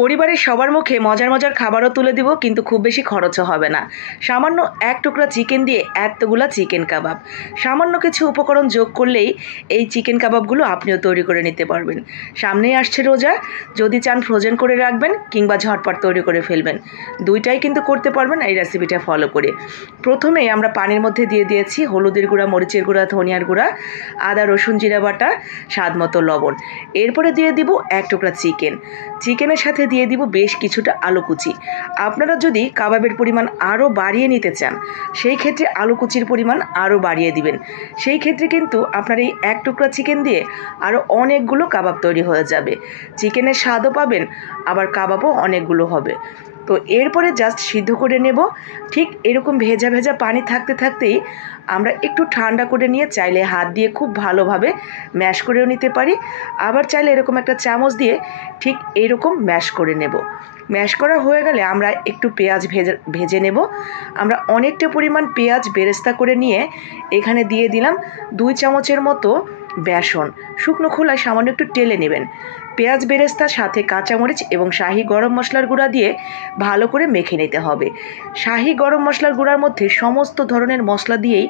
পরিবারের সবার মুখে মজার মজার খাবারও তুলে দিব, কিন্তু খুব বেশি খরচও হবে না। সামান্য এক টুকরা চিকেন দিয়ে এতগুলা চিকেন কাবাব। সামান্য কিছু উপকরণ যোগ করলেই এই চিকেন কাবাবগুলো আপনিও তৈরি করে নিতে পারবেন। সামনেই আসছে রোজা, যদি চান ফ্রোজেন করে রাখবেন কিংবা ঝটপট তৈরি করে ফেলবেন, দুইটাই কিন্তু করতে পারবেন এই রেসিপিটা ফলো করে। প্রথমেই আমরা পানির মধ্যে দিয়ে দিয়েছি হলুদের গুঁড়া, মরিচের গুঁড়া, ধনিয়ার গুঁড়া, আদা রসুন জিরা বাটা, স্বাদ মতো লবণ। এরপরে দিয়ে দিব এক টুকরা চিকেনের সাথে দিয়ে দিব বেশ কিছুটা আলু কুচি। আপনারা যদি কাবাবের পরিমাণ আরও বাড়িয়ে নিতে চান, সেই ক্ষেত্রে আলু কুচির পরিমাণ আরও বাড়িয়ে দিবেন। সেই ক্ষেত্রে কিন্তু আপনার এই এক টুকরা চিকেন দিয়ে আরও অনেকগুলো কাবাব তৈরি হয়ে যাবে। চিকেনের স্বাদও পাবেন, আবার কাবাবও অনেকগুলো হবে। তো এরপরে জাস্ট সিদ্ধ করে নেব। ঠিক এরকম ভেজা ভেজা পানি থাকতে থাকতেই আমরা একটু ঠান্ডা করে নিয়ে চাইলে হাত দিয়ে খুব ভালোভাবে ম্যাশ করেও নিতে পারি, আবার চাইলে এরকম একটা চামচ দিয়ে ঠিক এরকম ম্যাশ করে নেব। ম্যাশ করা হয়ে গেলে আমরা একটু পেঁয়াজ ভেজে নেব। আমরা অনেকটা পরিমাণ পেঁয়াজ বেরেস্তা করে নিয়ে এখানে দিয়ে দিলাম 2 চামচের মতো বেসন। শুকনো খোলায় সামান্য একটু টেলে নেবেন। পেঁয়াজ বেরেস্তার সাথে কাঁচামরিচ এবং শাহি গরম মশলার গুঁড়া দিয়ে ভালো করে মেখে নিতে হবে। শাহি গরম মশলার গুঁড়ার মধ্যে সমস্ত ধরনের মশলা দিয়েই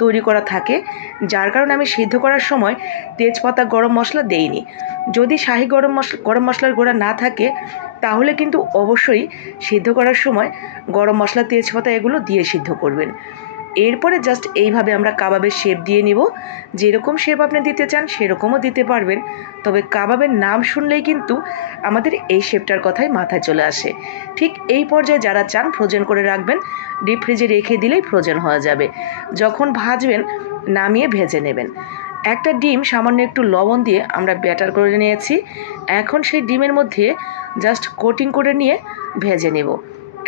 তৈরি করা থাকে, যার কারণে আমি সিদ্ধ করার সময় তেজপাতা গরম মশলা দেইনি। যদি শাহি গরম মশলার গুঁড়া না থাকে, তাহলে কিন্তু অবশ্যই সিদ্ধ করার সময় গরম মশলা, তেজপাতা এগুলো দিয়ে সিদ্ধ করবেন। এরপরে জাস্ট এইভাবে আমরা কাবাবের শেপ দিয়ে নিব। যেরকম শেপ আপনি দিতে চান সেরকমও দিতে পারবেন, তবে কাবাবের নাম শুনলেই কিন্তু আমাদের এই শেপটার কথাই মাথায় চলে আসে। ঠিক এই পর্যায়ে যারা চান ফ্রোজেন করে রাখবেন, ডিপ ফ্রিজে রেখে দিলেই ফ্রোজেন হয়ে যাবে। যখন ভাজবেন নামিয়ে ভেজে নেবেন। একটা ডিম সামান্য একটু লবণ দিয়ে আমরা ব্যাটার করে নিয়েছি। এখন সেই ডিমের মধ্যে জাস্ট কোটিং করে নিয়ে ভেজে নেব।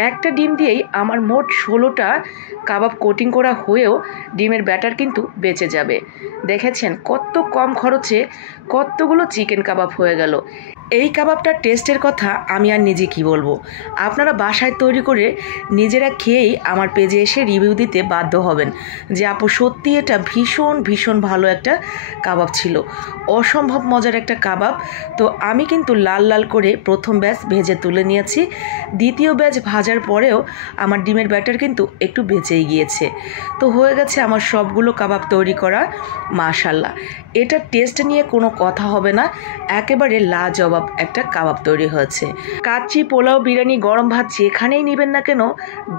একটা ডিম দিয়েই আমার মোট 16টা কাবাব কোটিং করা হয়েও ডিমের ব্যাটার কিন্তু বেঁচে যাবে। দেখেছেন কত কম খরচে কতগুলো চিকেন কাবাব হয়ে গেল। এই কাবাবটার টেস্টের কথা আমি আর নিজে কি বলবো। আপনারা বাসায় তৈরি করে নিজেরা খেয়েই আমার পেজে এসে রিভিউ দিতে বাধ্য হবেন যে আপু সত্যি এটা ভীষণ ভীষণ ভালো একটা কাবাব ছিল, অসম্ভব মজার একটা কাবাব। তো আমি কিন্তু লাল লাল করে প্রথম ব্যাচ ভেজে তুলে নিয়েছি। দ্বিতীয় ব্যাচ ভাজার পরেও আমার ডিমের ব্যাটার কিন্তু একটু বেঁচেই গিয়েছে। তো হয়ে গেছে আমার সবগুলো কাবাব তৈরি করা। মাশাল্লাহ, এটা টেস্ট নিয়ে কোনো কথা হবে না, একেবারে লাজবাব একটা কাবাব তৈরি হয়েছে। কাচ্চি, পোলাও, বিরিয়ানি, গরম ভাত যেখানেই নেবেন না কেন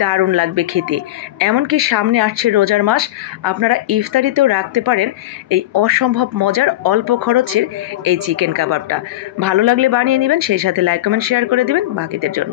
দারুণ লাগবে খেতে। এমনকি সামনে আসছে রোজার মাস, আপনারা ইফতারিতেও রাখতে পারেন এই অসম্ভব মজার অল্প খরচের এই চিকেন কাবাবটা। ভালো লাগলে বানিয়ে নেবেন, সেই সাথে লাইক কমেন্ট শেয়ার করে দিবেন বাকিদের জন্য।